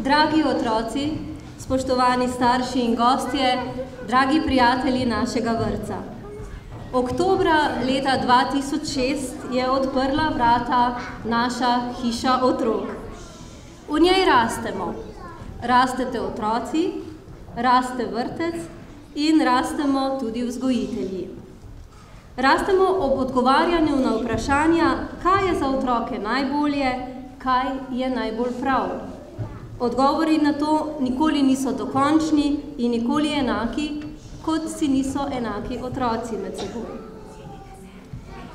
Dragi otroci, spoštovani starši in gostje, dragi prijatelji našega vrtca. Oktobra leta 2006 je odprla vrata naša hiša otrok. V njej rastemo. Rastete otroci, raste vrtec in rastemo tudi vzgojitelji. Rastemo ob odgovarjanju na vprašanja, kaj je za otroke najbolje, kaj je najbolj prav. Odgovori na to nikoli niso dokončni in nikoli enaki, kot si niso enaki otroci med seboj.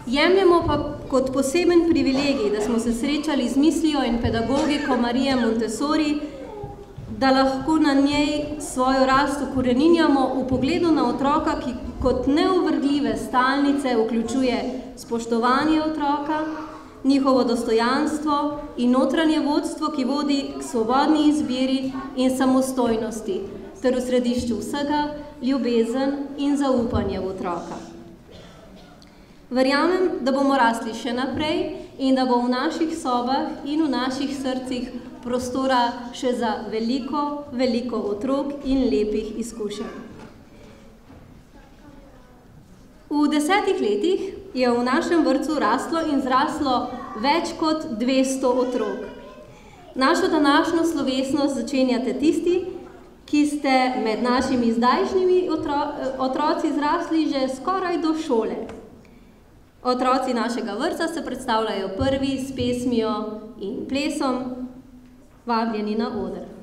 Jemljemo pa kot poseben privilegij, da smo se srečali z mislijo in pedagogiko Marije Montessori, da lahko na njej svojo rast ukoreninjamo v pogledu na otroka, ki kot neovrgljive stalnice vključuje spoštovanje otroka, njihovo dostojanstvo in notranje vodstvo, ki vodi k svobodni izbiri in samostojnosti, ter v središču vsega ljubezen in zaupanje v otroka. Verjamem, da bomo rasli še naprej in da bo v naših sobah in v naših srcih prostora še za veliko, veliko otrok in lepih izkušenj. V 10 letih je v našem vrtcu rastlo in zraslo več kot 200 otrok. Našo današnjo slovesnost začenjate tisti, ki ste med našimi zdajšnjimi otroci zrasli že skoraj do šole. Otroci našega vrtca se predstavljajo prvi s pesmijo in plesom, vabljeni na oder.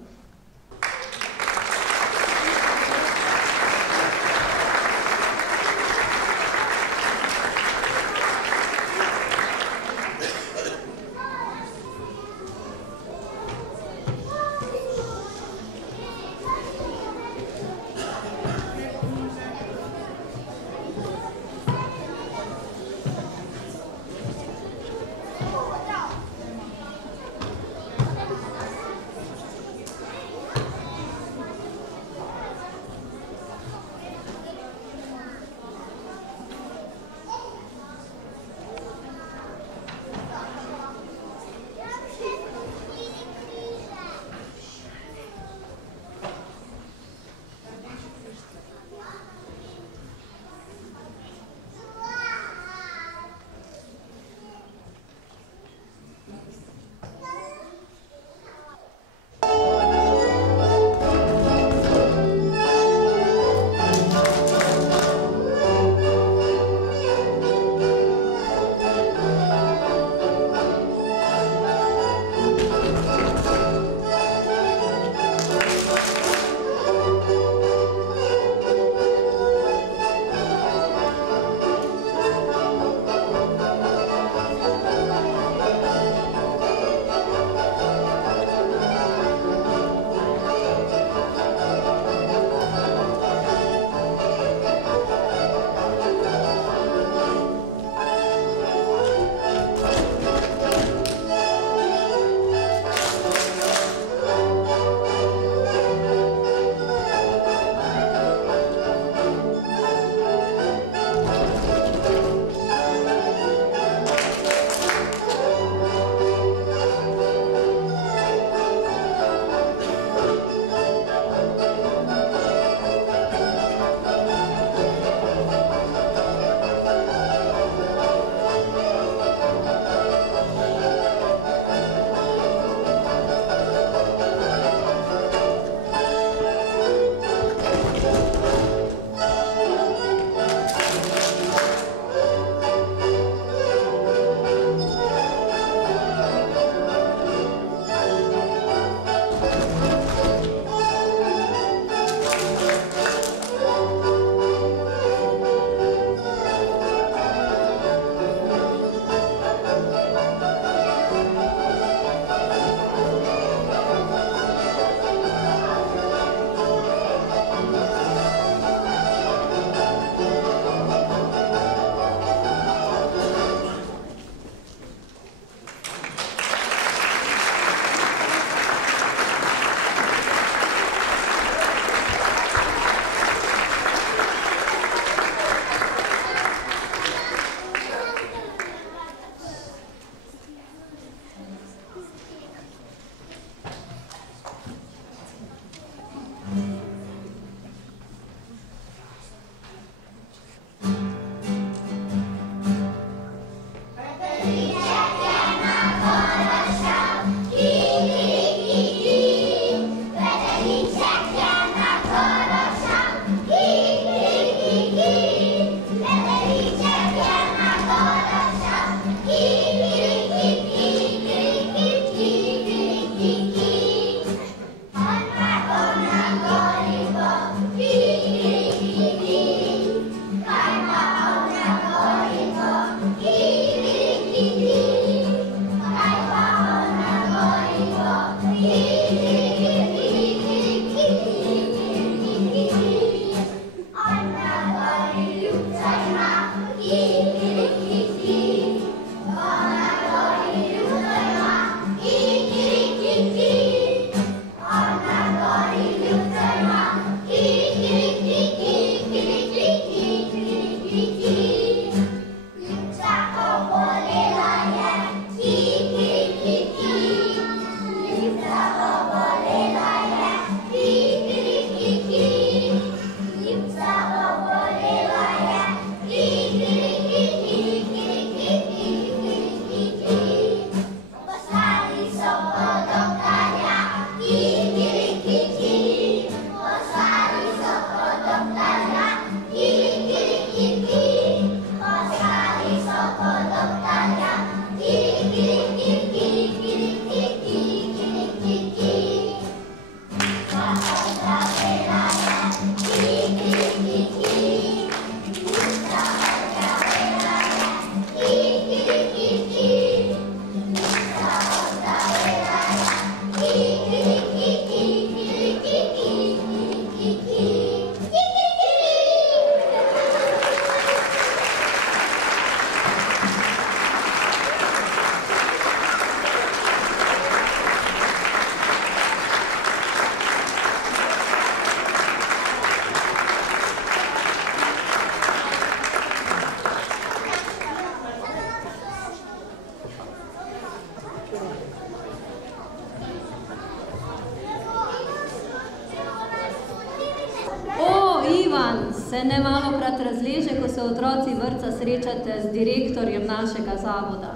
se ne malokrat razleže, ko se otroci vrtca srečate z direktorjem našega zavoda.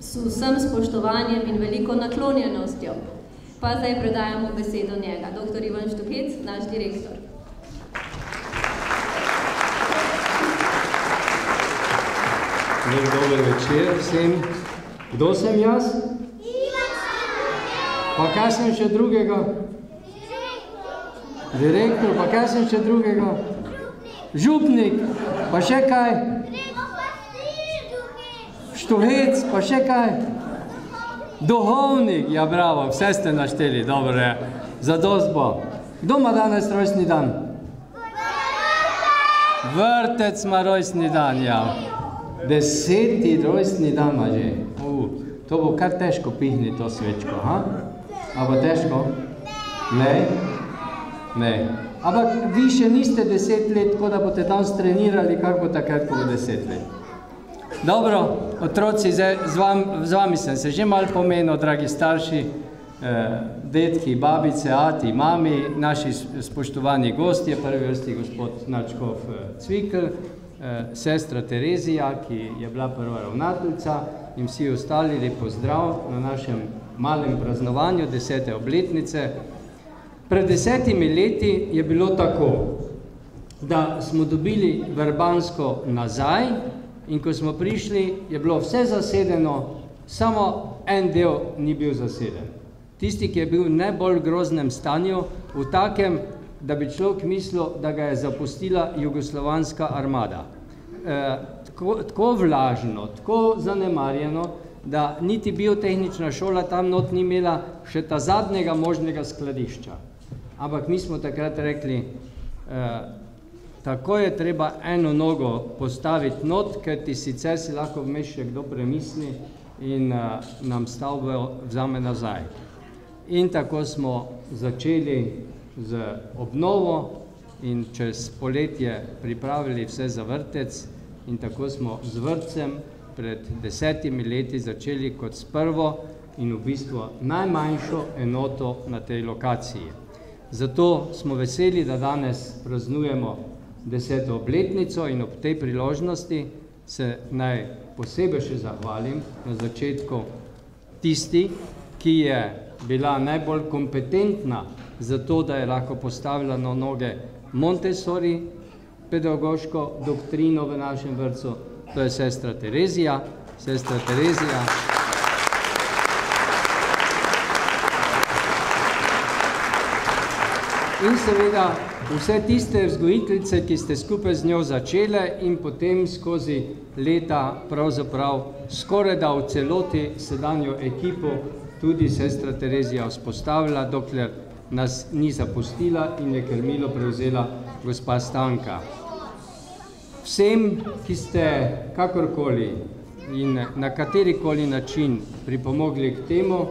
S vsem spoštovanjem in veliko naklonjenostjo. Pa zdaj predajamo besedo njega. Dr. Ivan Štuhec, naš direktor. Dober večer vsem. Kdo sem jaz? Pa kaj sem še drugega? Direktor. Pa kaj sem še drugega? Župnik. Pa še kaj? Štuhec. Pa še kaj? Duhovnik. Ja, bravo, vse ste našteli. Dobro je. Zadost bo. Kdo ima danes rojstni dan? Vrtec ima rojstni dan, ja. 10. rojstni dan ima že. To bo kar težko pihni to svečko, ha? A bo težko? Ne? Ne. Ampak vi še niste 10 let, tako da boste tam strenirali, kar bo takrat, ko bo 10 let. Dobro, otroci, z vami sem se že malo pomenil, dragi starši, detki, babice, ati, mami, naši spoštovani gostje, prvi vrsti gospod Načkov Cvikl, sestra Terezija, ki je bila prva ravnateljica, in vsi ostali, lep pozdrav na našem malem praznovanju 10. obletnice. Pred 10 leti je bilo tako, da smo dobili Vrbansko nazaj in ko smo prišli, je bilo vse zasedeno, samo en del ni bil zaseden. Tisti, ki je bil v najbolj groznem stanju, v takem, da bi človek mislil, da ga je zapustila jugoslovanska armada. Tako vlažno, tako zanemarjeno, da niti biotehnična šola tam not ni imela še ta zadnjega možnega skladišča. Ampak mi smo takrat rekli, tako je treba eno nogo postaviti not, ker ti sicer si lahko vmes še kdo premisli in nam stavbo vzame nazaj. In tako smo začeli z obnovo in čez poletje pripravili vse za vrtec in tako smo z vrtcem pred 10 leti začeli kot s prvo in v bistvu najmanjšo enoto na tej lokaciji. Zato smo veseli, da danes praznujemo 10. obletnico in ob tej priložnosti se naj posebej še zahvalim na začetku tisti, ki je bila najbolj kompetentna za to, da je lahko postavila na noge Montessori pedagoško doktrino v našem vrtcu, to je sestra Terezija. Sestra Terezija. In seveda vse tiste vzgojiteljice, ki ste skupaj z njo začele in potem skozi leta pravzaprav skoraj da v celoti sedanjo ekipo tudi sestra Terezija vzpostavila, dokler nas ni zapustila in je krmilo prevzela gospa Stanka. Vsem, ki ste kakorkoli in na katerikoli način pripomogli k temu,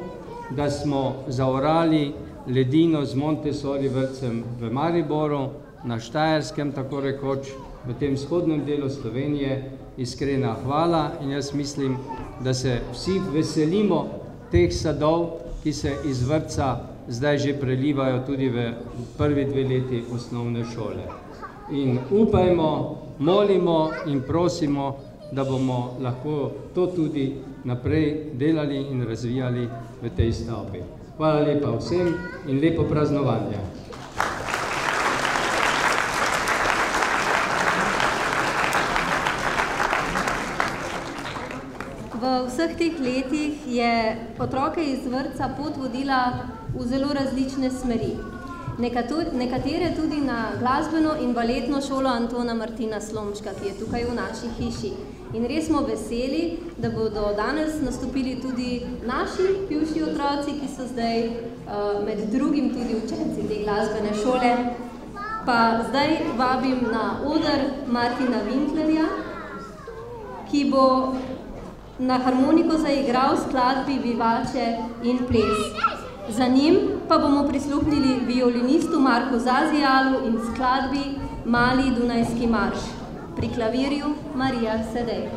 da smo zaorali ledino z Montessori vrtcem v Mariboru, na Štajerskem, tako rekoč, v tem vzhodnem delu Slovenije, iskrena hvala in jaz mislim, da se vsi veselimo teh sadov, ki se iz vrtca zdaj že prelivajo tudi v prvi 2 leti osnovne šole. In upajmo, molimo in prosimo, da bomo lahko to tudi naprej delali in razvijali v tej stavbi. Hvala lepa vsem in lepo praznovanje. V vseh teh letih je otroke iz vrtca pot vodila v zelo različne smeri. Nekatere tudi na glasbeno in baletno šolo Antona Martina Slomška, ki je tukaj v naši hiši. In res smo veseli, da bodo danes nastopili tudi naši bivši otroci, ki so zdaj med drugim tudi učenci te glasbene šole. Pa zdaj vabim na oder Martina Winklerja, ki bo na harmoniko zaigral skladbi Vivače in ples. Za njim pa bomo prisluhnili violinistu Marku Zazijalu in skladbi Mali Dunajski marš. Pri klavirju Marija Sedej.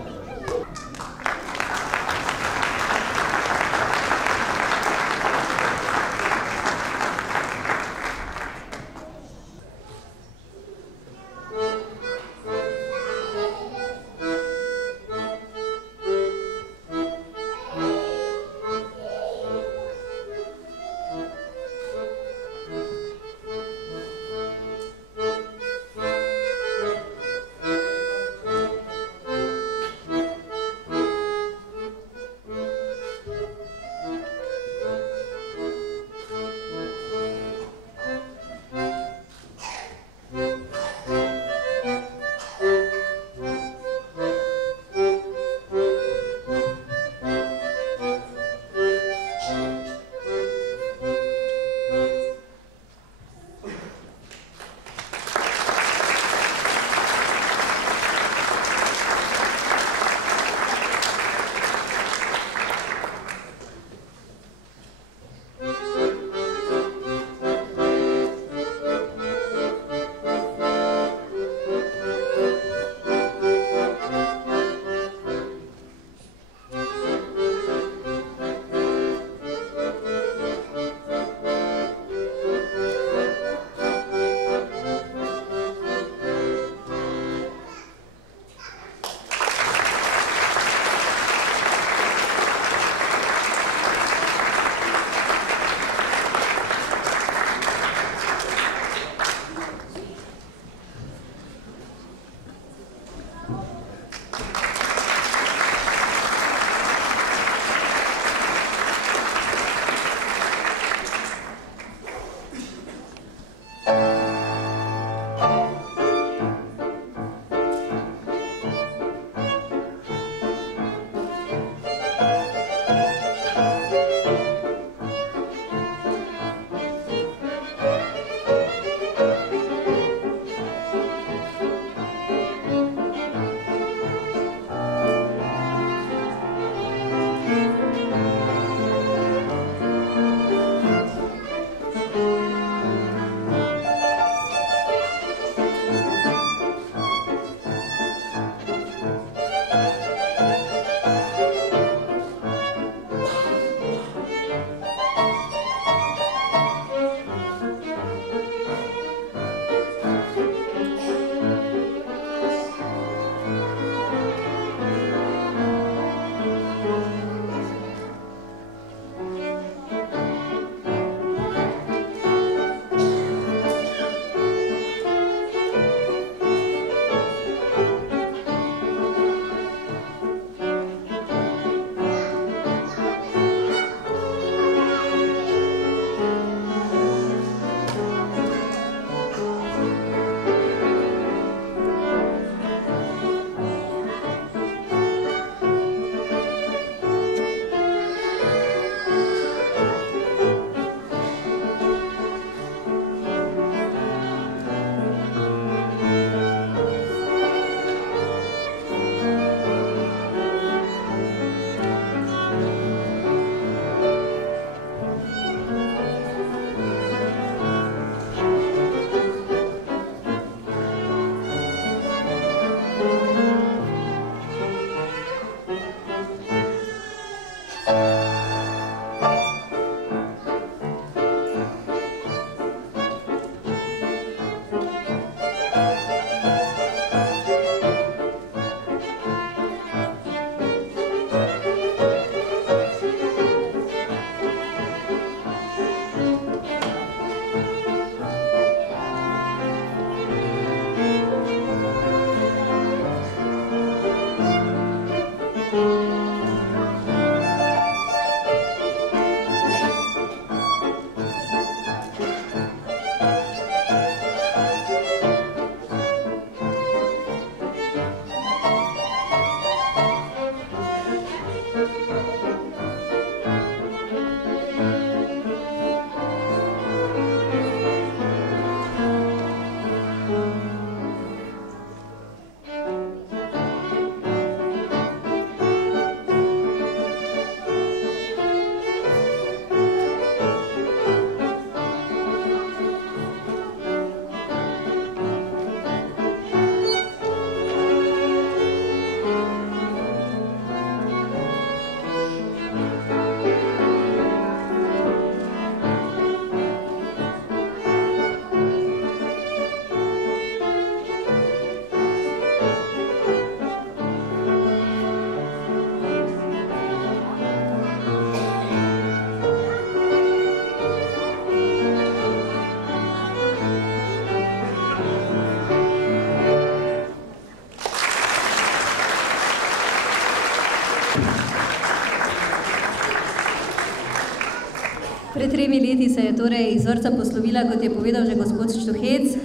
Pred 3 leti se je torej iz vrtca poslovila, kot je povedal že gospod Štuhec,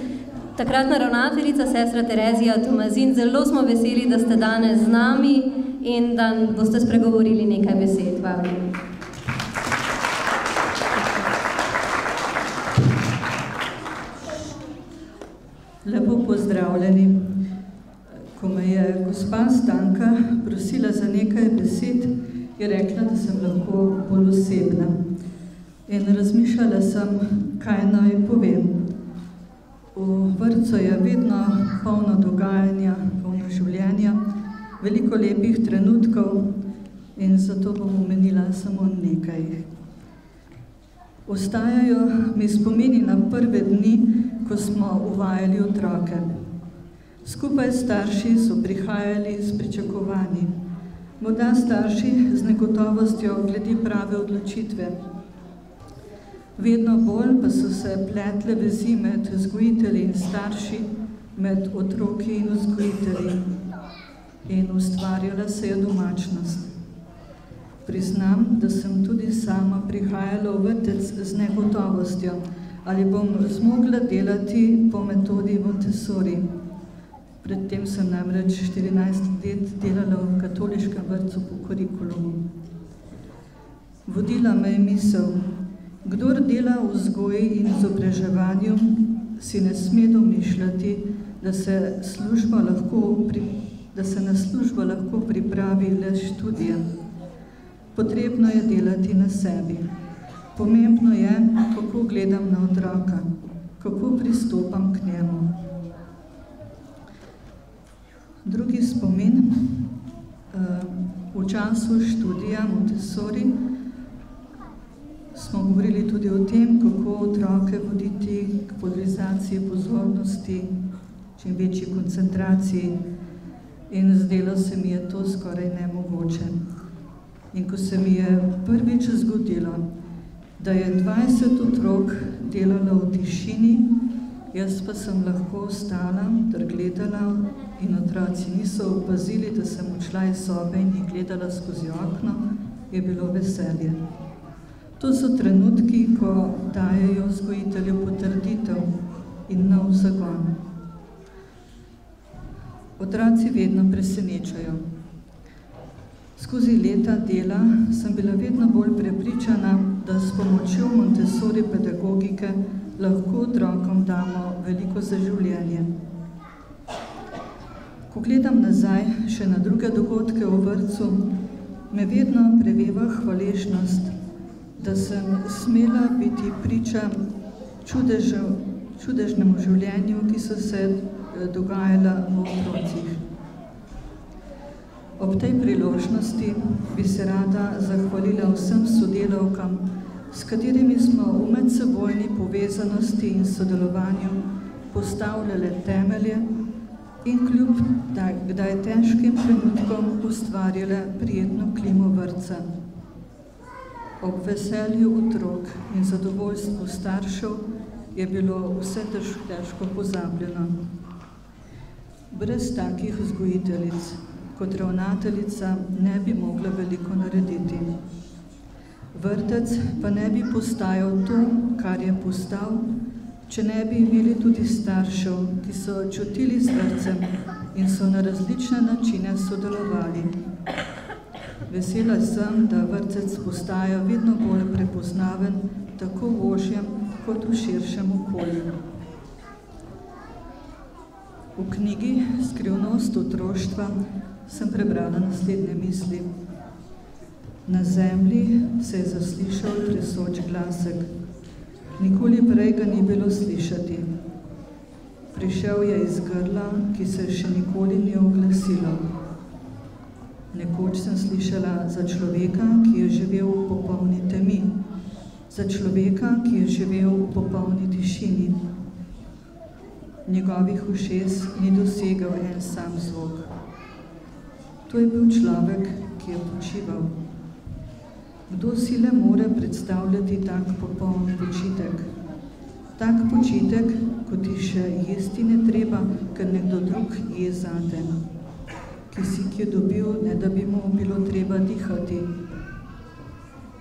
takratna ravnateljica, sestra Terezija Tomazin. Zelo smo veseli, da ste danes z nami in da boste spregovorili nekaj besed. Vabim. Lepo pozdravljeni. Ko me je gospa Stanka prosila za nekaj besed, je rekla, da sem lahko bolj osebna. In razmišljala sem, kaj naj povem. V vrtcu je vedno polno dogajanja, polno življenja, veliko lepih trenutkov in zato bom omenila samo nekaj. Ostajajo mi spomini na prve dni, ko smo uvajali otroke. Skupaj s starši so prihajali s pričakovanji. Morda starši z negotovostjo glede prave odločitve. Vedno bolj pa so se pletle vezi med vzgojitelji in starši, med otroki in vzgojitelji. In ustvarjala se je domačnost. Priznam, da sem tudi sama prihajala v vrtec z negotovostjo, ali bom zmogla delati po metodi Montessori. Predtem sem namreč 14 let delala v katoliškem vrtcu po kurikulumu. Vodila me je misel, kdor dela v vzgoji in izobraževanju, si ne sme domišljati, da se na službo lahko pripravi le študija. Potrebno je delati na sebi. Pomembno je, kako gledam na otroka, kako pristopam k njemu. Drugi spomin. V času študija Montessori smo govorili tudi o tem, kako otroke voditi k polarizaciji pozornosti, čim večji koncentraciji, in zdelo se mi je to skoraj nemogoče. In ko se mi je prvič zgodilo, da je 20 otrok delalo v tišini, jaz pa sem lahko ostala ter gledala in otroci niso opazili, da sem odšla iz sobe in jih gledala skozi okno, je bilo veselje. To so trenutki, ko dajejo vzgojitelju potrditev in nov zagon. Otroci vedno presenečajo. Skozi leta dela sem bila vedno bolj prepričana, da s pomočjo Montessori pedagogike lahko otrokom damo veliko za življenje. Ko gledam nazaj še na druge dogodke v vrtcu, me vedno preveva hvaležnost, da sem smela biti priča čudežnemu življenju, ki so se dogajala v otrocih. Ob tej priložnosti bi se rada zahvalila vsem sodelavkam, s katerimi smo v medsebojni povezanosti in sodelovanju postavljale temelje in kljub kdaj težkim trenutkom ustvarjale prijetno klimo vrtca. Ob veselju otrok in zadovoljstvu staršev je bilo vse težko pozabljeno. Brez takih vzgojiteljic kot ravnateljica ne bi mogla veliko narediti. Vrtec pa ne bi postajal to, kar je postal, če ne bi imeli tudi staršev, ki so čutili z vrtcem in so na različne načine sodelovali. Vesela sem, da vrtec postaja vedno bolj prepoznaven tako v ožjem kot v širšem okolju. V knjigi Skrivnost otroštva sem prebrala naslednje misli. Na zemlji se je zaslišal tresoč glasek. Nikoli prej ga ni bilo slišati. Prišel je iz grla, ki se še nikoli ni oglasilo. Nekoč sem slišala za človeka, ki je živel v popolni temi, za človeka, ki je živel v popolni tišini. Njegovih ušes ni dosegal en sam zvok. To je bil človek, ki je počival. Kdo si le more predstavljati tak popoln počitek? Tak počitek, ko ti še jesti ne treba, ker nekdo drug je zate. Kisik je dobil, ne da bi mu bilo treba dihati.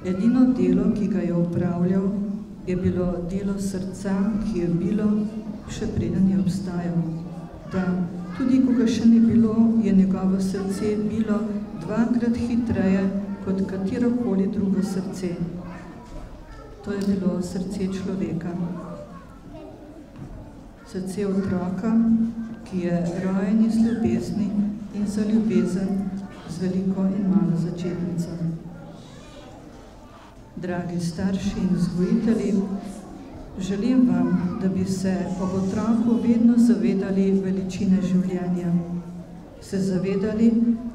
Edino delo, ki ga je opravljal, je bilo delo srca, ki je bilo, še preden je obstajal. Da, tudi ko ga še ni bilo, je njegovo srce bilo 2-krat hitreje kot katerokoli drugo srce. To je bilo srce človeka. Srce otroka, ki je rojen iz ljubezni in za ljubezen z veliko in malo začetnico. Dragi starši in vzgojitelji, želim vam, da bi se ob otroku vedno zavedali veličine življenja. Se zavedali,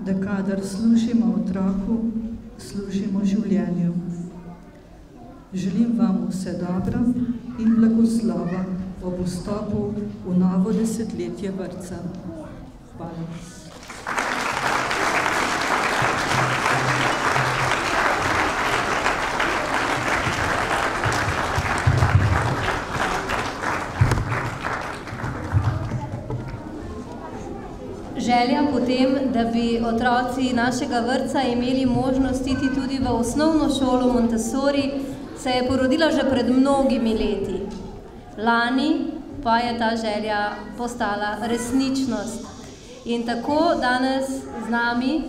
da kadar služimo otroku, služimo življenju. Želim vam vse dobro in blagoslova ob vstopu v novo desetletje vrtca. Hvala. Želja potem, da bi otroci našega vrtca imeli možnost iti tudi v osnovno šolo Montessori, se je porodila že pred mnogimi leti. Lani pa je ta želja postala resničnost. In tako danes z nami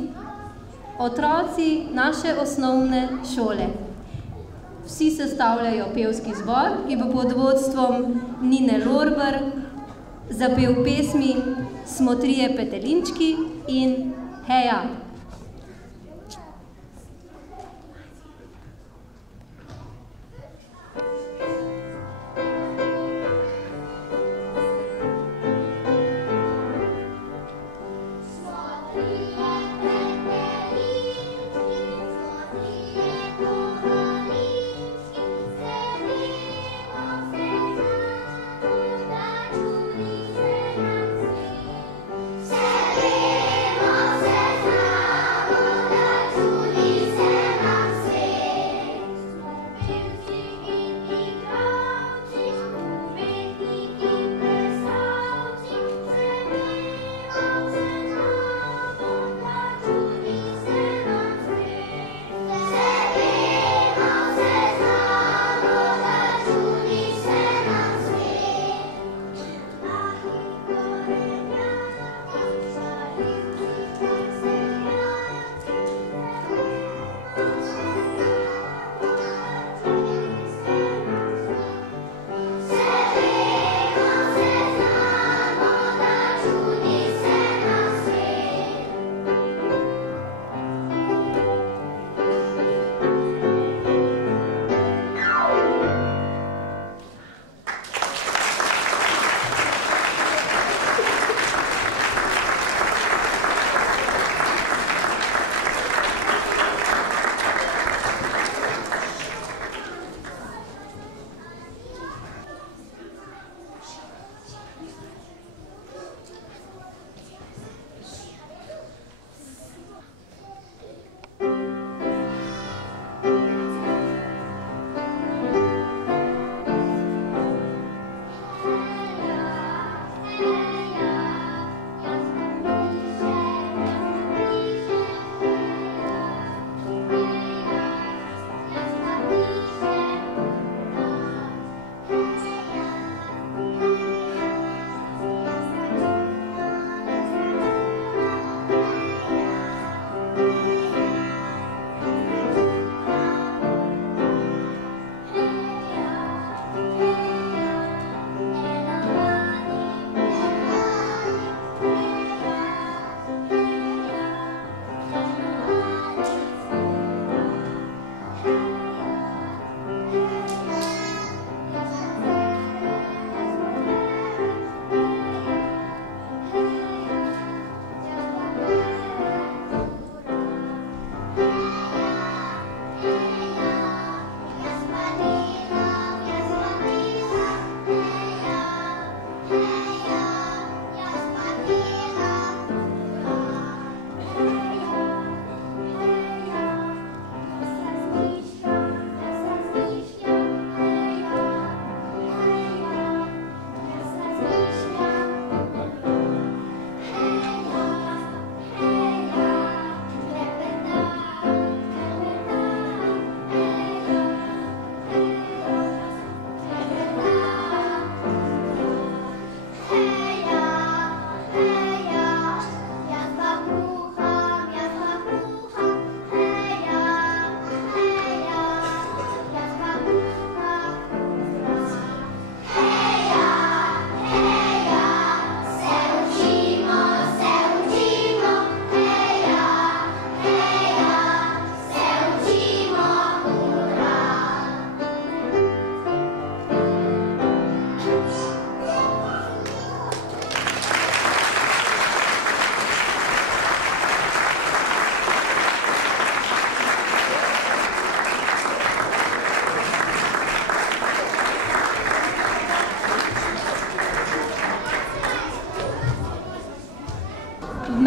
otroci naše osnovne šole. Vsi sestavljajo pevski zbor, ki bo pod vodstvom Nine Lorber zapel pesmi Smo trije petelinčki in Heja. Sevimo se za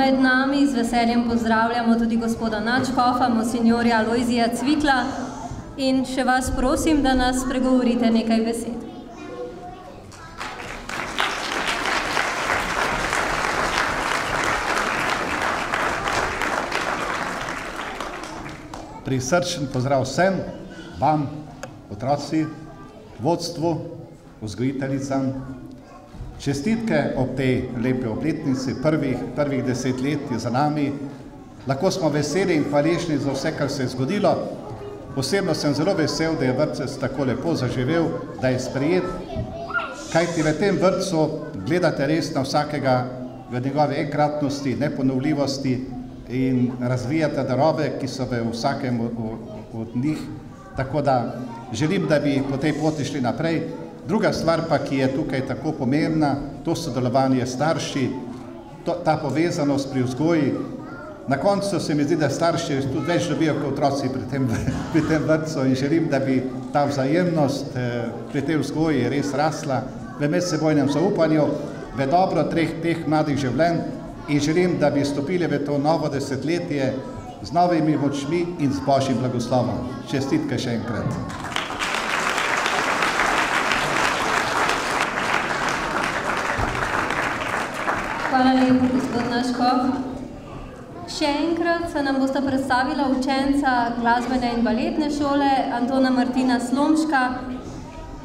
Med nami z veseljem pozdravljamo tudi gospoda nadškofa, monsinjorja Alojzija Cvikla, in še vas prosim, da nas spregovorite nekaj besed. Prisrčen pozdrav vsem, vam, otroci, vodstvu, vzgojiteljicam. Čestitke ob tej lepi obletnici, prvih 10 let je za nami. Lahko smo veseli in hvaležni za vse, kar se je zgodilo. Posebno sem zelo vesel, da je vrtec tako lepo zaživel, da je sprejet. Kajti v tem vrtcu gledate res na vsakega v njegove enkratnosti, neponovljivosti in razvijate darove, ki so v vsakem od njih. Tako da želim, da bi po tej poti šli naprej. Druga stvar pa, ki je tukaj tako pomembna, to sodelovanje starši, ta povezanost pri vzgoji. Na koncu se mi zdi, da starši tudi več dobijo kot otroci pri tem vrtcu in želim, da bi ta vzajemnost pri tej vzgoji res rasla v medsebojnem zaupanju, v dobro teh mladih življenj in želim, da bi stopili v to novo desetletje z novimi močmi in z Božjim blagoslovom. Čestitke še enkrat. Hvala lepo, gospod nadškof. Še enkrat se nam bosta predstavila učenca glasbene in baletne šole Antona Martina Slomška.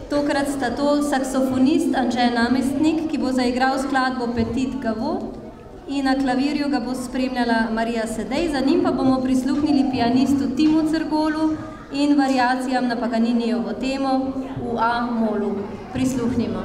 Tokrat sta to saksofonist Anže Namestnik, ki bo zaigral skladbo Petit Gavot, in na klavirju ga bo spremljala Marija Sedej, za njim pa bomo prisluhnili pianistu Timu Cergolu in variacijam na Paganinijevo temo v A-molu. Prisluhnimo.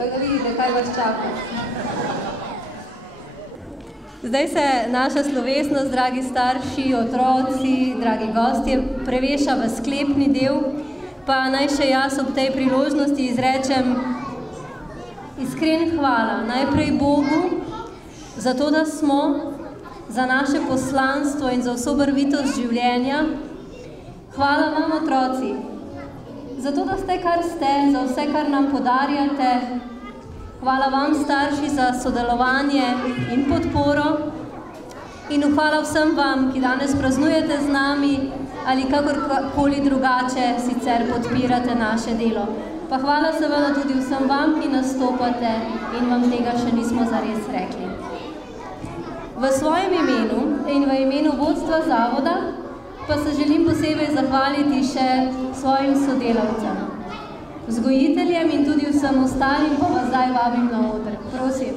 tako da vidite, kaj vas čaka. Zdaj se naša slovesnost, dragi starši, otroci, dragi gostje, preveša v sklepni del, pa naj še jaz ob tej priložnosti izrečem iskren hvala najprej Bogu za to, da smo, za naše poslanstvo in za vso barvitost življenja. Hvala vam, otroci, za to, da ste, kar ste, za vse, kar nam podarjate. Hvala vam, starši, za sodelovanje in podporo. In hvala vsem vam, ki danes praznujete z nami ali kakorkoli drugače sicer podpirate naše delo. Pa hvala seveda tudi vsem vam, ki nastopate in vam tega še nismo zares rekli. V svojem imenu in v imenu vodstva zavoda pa se želim posebej zahvaliti še svojim sodelavcem, vzgojiteljem in tudi vsem ostalim, pa vas zdaj vabim na oder. Prosim.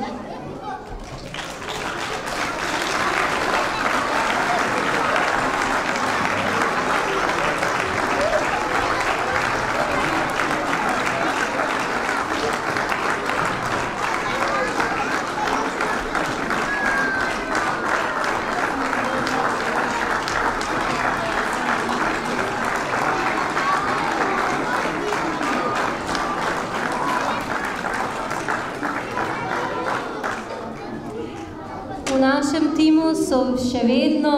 So še vedno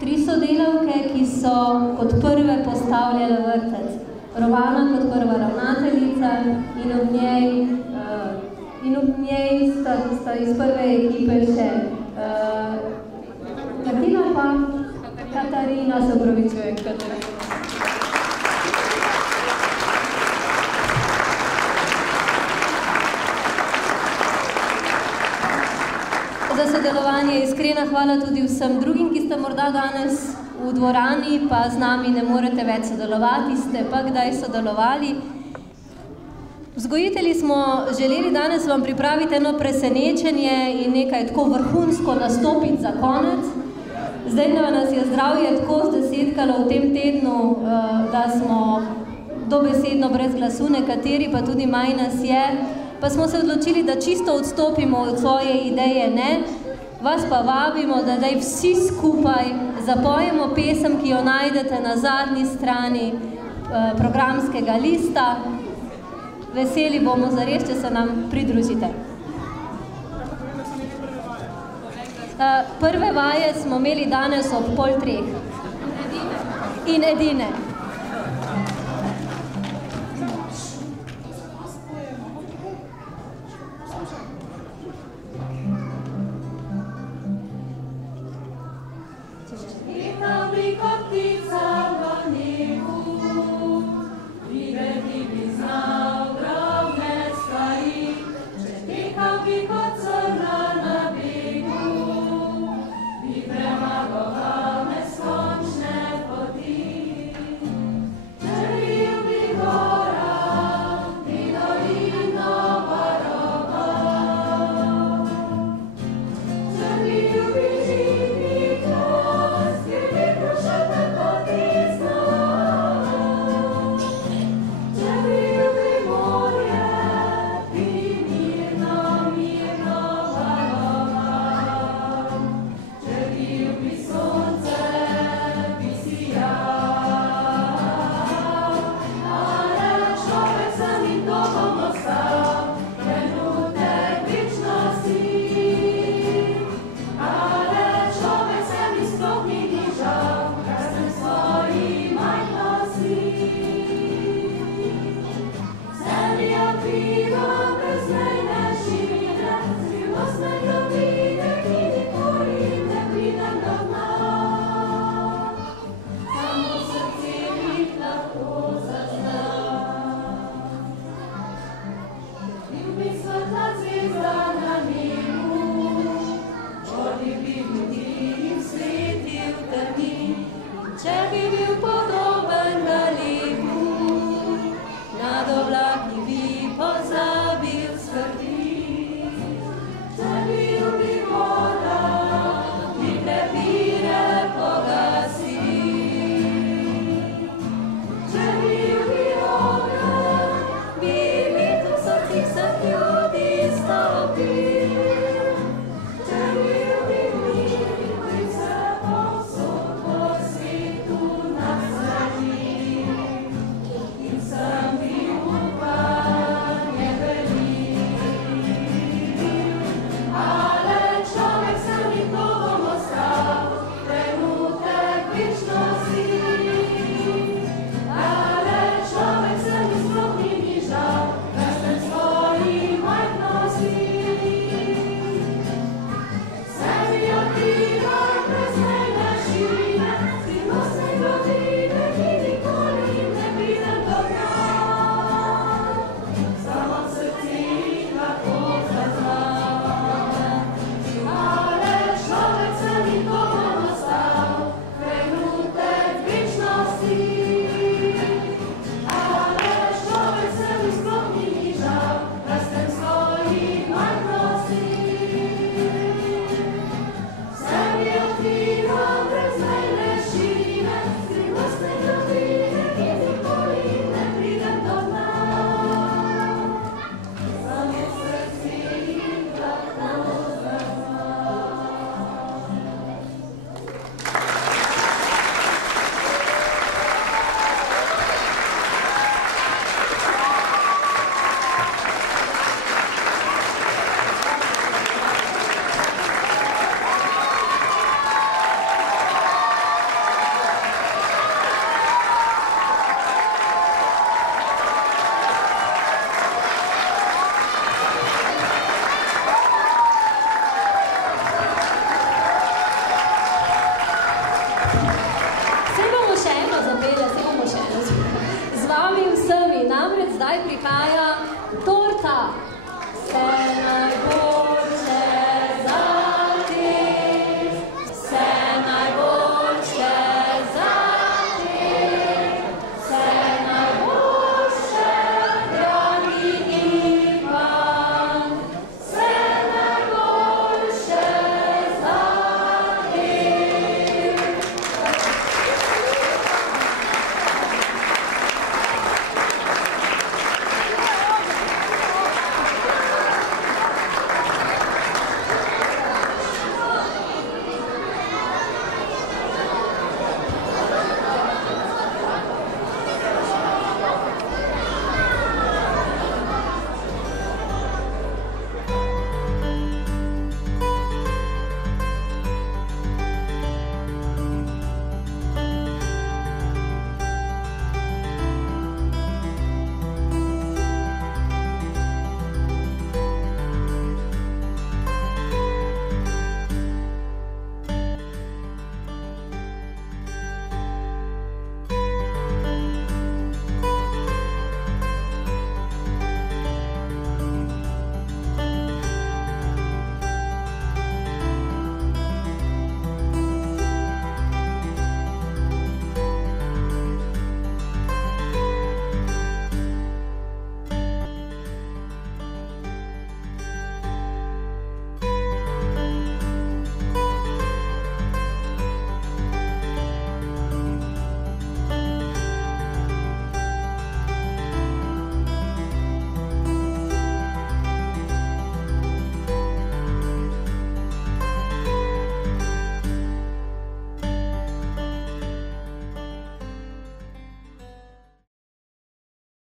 3 sodelavke, ki so kot prve postavljale vrtec. Romana kot prva ravnateljica in ob njej sta iz prve ekipe še Katina pa Katarina, se opravičujem, Katarina. Za sodelovanje iskrena hvala tudi vsem drugim, ki ste morda danes v dvorani, pa z nami ne morete več sodelovati, ste pa kdaj sodelovali. Vzgojitelji smo želeli danes vam pripraviti eno presenečenje in nekaj tako vrhunsko nastopiti za konec. Zdaj nas je zdravje tako zdesetkalo v tem tednu, da smo dobesedno brez glasu, nekateri pa tudi manj nas je. Pa smo se odločili, da čisto odstopimo od svoje ideje, ne? Vas pa vabimo, da daj vsi skupaj zapojemo pesem, ki jo najdete na zadnji strani programskega lista. Veseli bomo zares, če se nam pridružite. Prve vaje smo imeli danes ob 2:30. In edine. Namreč zdaj prihaja torta. Se